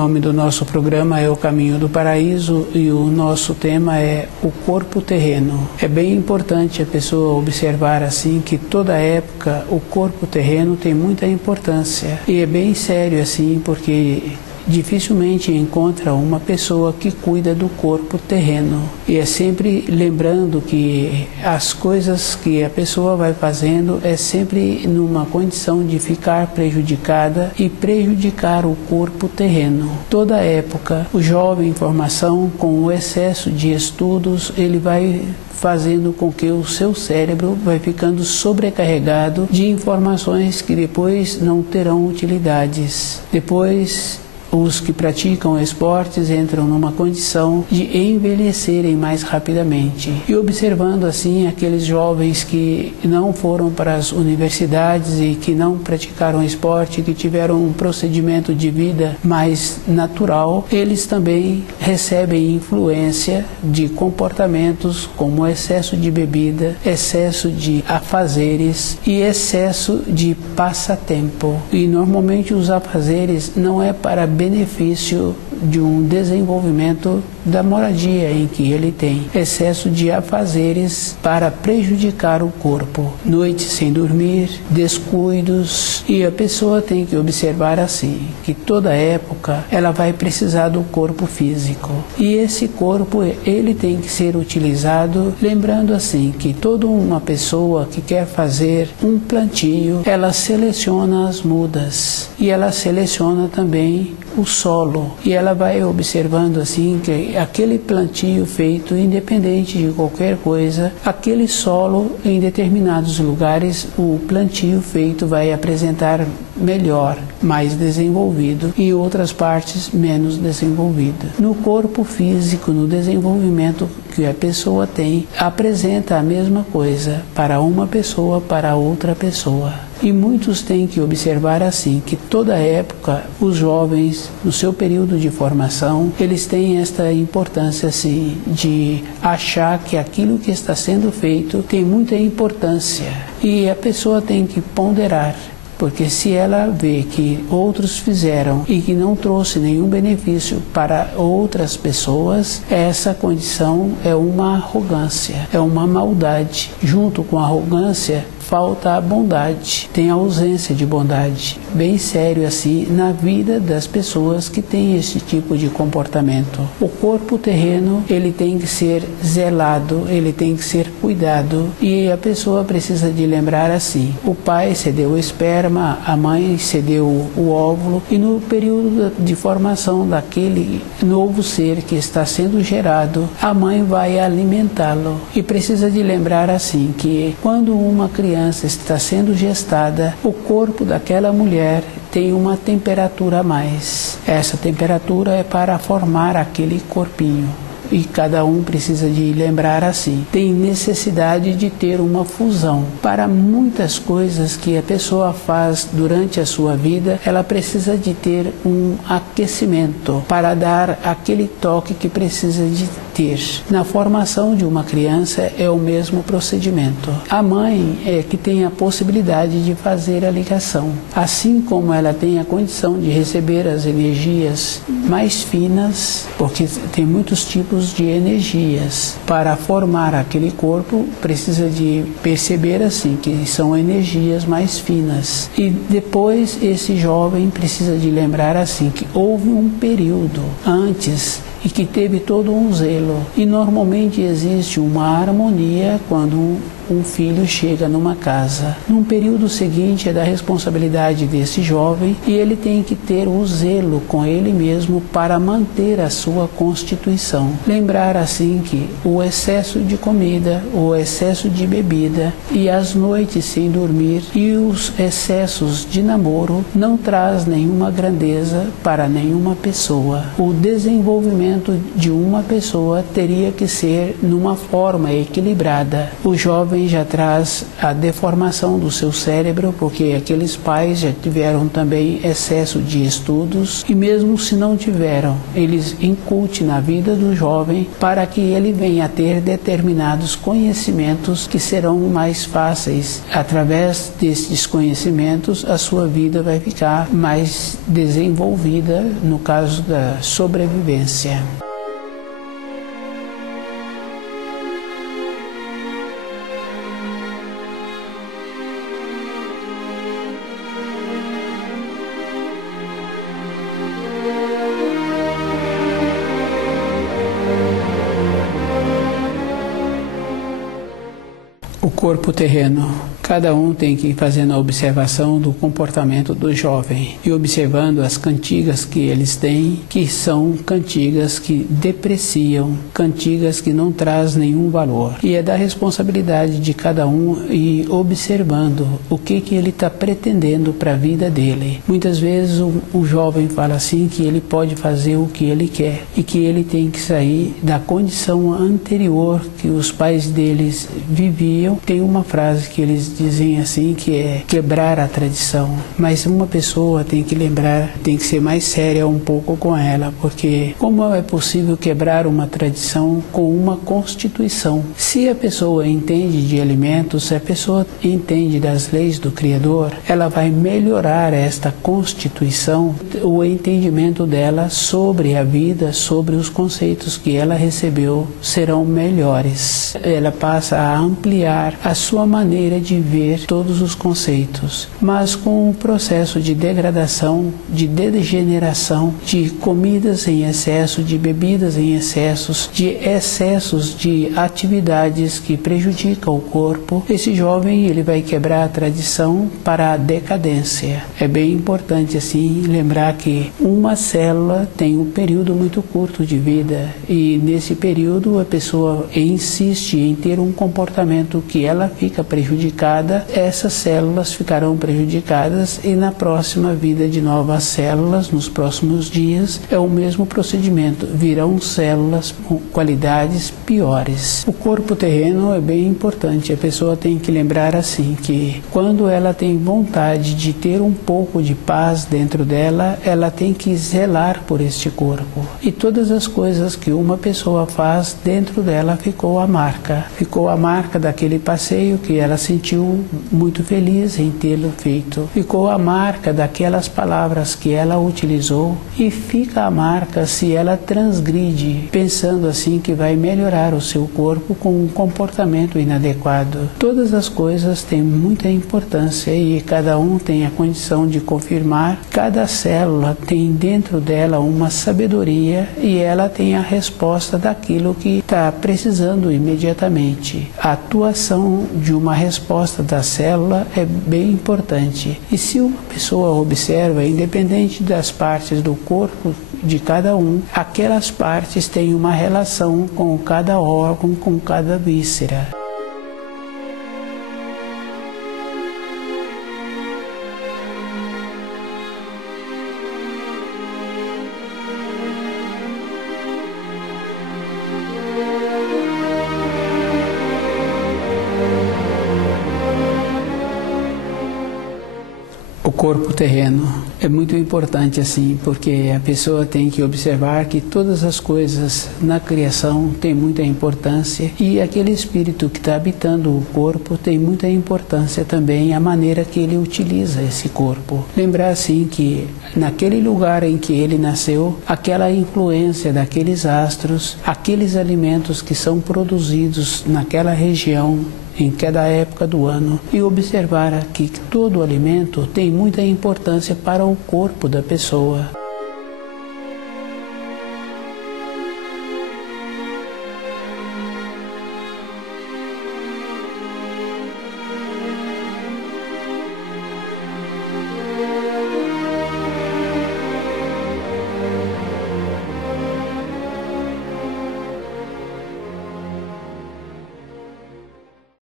nome do nosso programa é O Caminho do Paraíso e o nosso tema é o corpo terreno. É bem importante a pessoa observar assim que toda época o corpo terreno tem muita importância. E é bem sério assim porque dificilmente encontra uma pessoa que cuida do corpo terreno. E é sempre lembrando que as coisas que a pessoa vai fazendo é sempre numa condição de ficar prejudicada e prejudicar o corpo terreno. Toda época, o jovem em formação, com o excesso de estudos, ele vai fazendo com que o seu cérebro vai ficando sobrecarregado de informações que depois não terão utilidades. Depois, os que praticam esportes entram numa condição de envelhecerem mais rapidamente. E observando assim aqueles jovens que não foram para as universidades e que não praticaram esporte, que tiveram um procedimento de vida mais natural, eles também recebem influência de comportamentos como excesso de bebida, excesso de afazeres e excesso de passatempo. E normalmente os afazeres não é para benefício de um desenvolvimento da moradia em que ele tem. Excesso de afazeres para prejudicar o corpo. Noites sem dormir, descuidos, e a pessoa tem que observar assim, que toda época ela vai precisar do corpo físico. E esse corpo, ele tem que ser utilizado, lembrando assim, que toda uma pessoa que quer fazer um plantio, ela seleciona as mudas e ela seleciona também o solo, e ela vai observando assim que aquele plantio feito, independente de qualquer coisa, aquele solo em determinados lugares, o plantio feito vai apresentar melhor, mais desenvolvido, e em outras partes menos desenvolvido. No corpo físico, no desenvolvimento que a pessoa tem, apresenta a mesma coisa para uma pessoa, para outra pessoa. E muitos têm que observar assim, que toda época os jovens, no seu período de formação, eles têm esta importância assim, de achar que aquilo que está sendo feito tem muita importância. E a pessoa tem que ponderar, porque se ela vê que outros fizeram e que não trouxe nenhum benefício para outras pessoas, essa condição é uma arrogância, é uma maldade. Junto com a arrogância, falta a bondade, tem a ausência de bondade, bem sério assim, na vida das pessoas que têm esse tipo de comportamento. O corpo terreno, ele tem que ser zelado, ele tem que ser cuidado, e a pessoa precisa de lembrar assim, o pai cedeu o esperma, a mãe cedeu o óvulo, e no período de formação daquele novo ser que está sendo gerado, a mãe vai alimentá-lo, e precisa de lembrar assim, que quando uma criança está sendo gestada, o corpo daquela mulher tem uma temperatura a mais. Essa temperatura é para formar aquele corpinho. E cada um precisa de lembrar assim, tem necessidade de ter uma fusão. Para muitas coisas que a pessoa faz durante a sua vida, ela precisa de ter um aquecimento para dar aquele toque que precisa de ter. Na formação de uma criança é o mesmo procedimento. A mãe é que tem a possibilidade de fazer a ligação. Assim como ela tem a condição de receber as energias mais finas, porque tem muitos tipos de energias. Para formar aquele corpo, precisa de perceber assim, que são energias mais finas. E depois esse jovem precisa de lembrar assim, que houve um período antes e que teve todo um zelo. E normalmente existe uma harmonia quando um filho chega numa casa. Num período seguinte é da responsabilidade desse jovem e ele tem que ter o zelo com ele mesmo para manter a sua constituição. Lembrar assim que o excesso de comida, o excesso de bebida e as noites sem dormir e os excessos de namoro não traz nenhuma grandeza para nenhuma pessoa. O desenvolvimento de uma pessoa teria que ser numa forma equilibrada. O jovem jovem já traz a deformação do seu cérebro, porque aqueles pais já tiveram também excesso de estudos, e mesmo se não tiveram, eles incutem na vida do jovem para que ele venha a ter determinados conhecimentos que serão mais fáceis. Através desses conhecimentos, a sua vida vai ficar mais desenvolvida no caso da sobrevivência. O corpo terreno. Cada um tem que ir fazendo a observação do comportamento do jovem e observando as cantigas que eles têm, que são cantigas que depreciam, cantigas que não trazem nenhum valor. E é da responsabilidade de cada um ir observando o que ele está pretendendo para a vida dele. Muitas vezes o jovem fala assim que ele pode fazer o que ele quer e que ele tem que sair da condição anterior que os pais deles viviam. Tem uma frase que eles dizem assim, que é quebrar a tradição. Mas uma pessoa tem que lembrar, tem que ser mais séria um pouco com ela, porque como é possível quebrar uma tradição com uma constituição? Se a pessoa entende de alimentos, se a pessoa entende das leis do Criador, ela vai melhorar esta constituição, o entendimento dela sobre a vida, sobre os conceitos que ela recebeu serão melhores. Ela passa a ampliar a sua maneira de ver todos os conceitos, mas com o processo de degradação, de degeneração, de comidas em excesso, de bebidas em excessos, de excessos de atividades que prejudicam o corpo, esse jovem ele vai quebrar a tradição para a decadência. É bem importante assim lembrar que uma célula tem um período muito curto de vida e nesse período a pessoa insiste em ter um comportamento que ela fica prejudicada, essas células ficarão prejudicadas e na próxima vida de novas células, nos próximos dias, é o mesmo procedimento, virão células com qualidades piores. O corpo terreno é bem importante, a pessoa tem que lembrar assim, que quando ela tem vontade de ter um pouco de paz dentro dela, ela tem que zelar por este corpo. E todas as coisas que uma pessoa faz, dentro dela ficou a marca daquele passeio que ela sentiu muito feliz em tê-lo feito. Ficou a marca daquelas palavras que ela utilizou e fica a marca se ela transgride, pensando assim que vai melhorar o seu corpo com um comportamento inadequado. Todas as coisas têm muita importância e cada um tem a condição de confirmar. Cada célula tem dentro dela uma sabedoria e ela tem a resposta daquilo que está precisando imediatamente. A atuação de uma resposta da célula é bem importante. E se uma pessoa observa, independente das partes do corpo de cada um, aquelas partes têm uma relação com cada órgão, com cada víscera. O corpo terreno é muito importante assim, porque a pessoa tem que observar que todas as coisas na criação têm muita importância e aquele espírito que está habitando o corpo tem muita importância também a maneira que ele utiliza esse corpo. Lembrar assim que naquele lugar em que ele nasceu, aquela influência daqueles astros, aqueles alimentos que são produzidos naquela região, em cada época do ano, e observar aqui que todo alimento tem muita importância para o corpo da pessoa.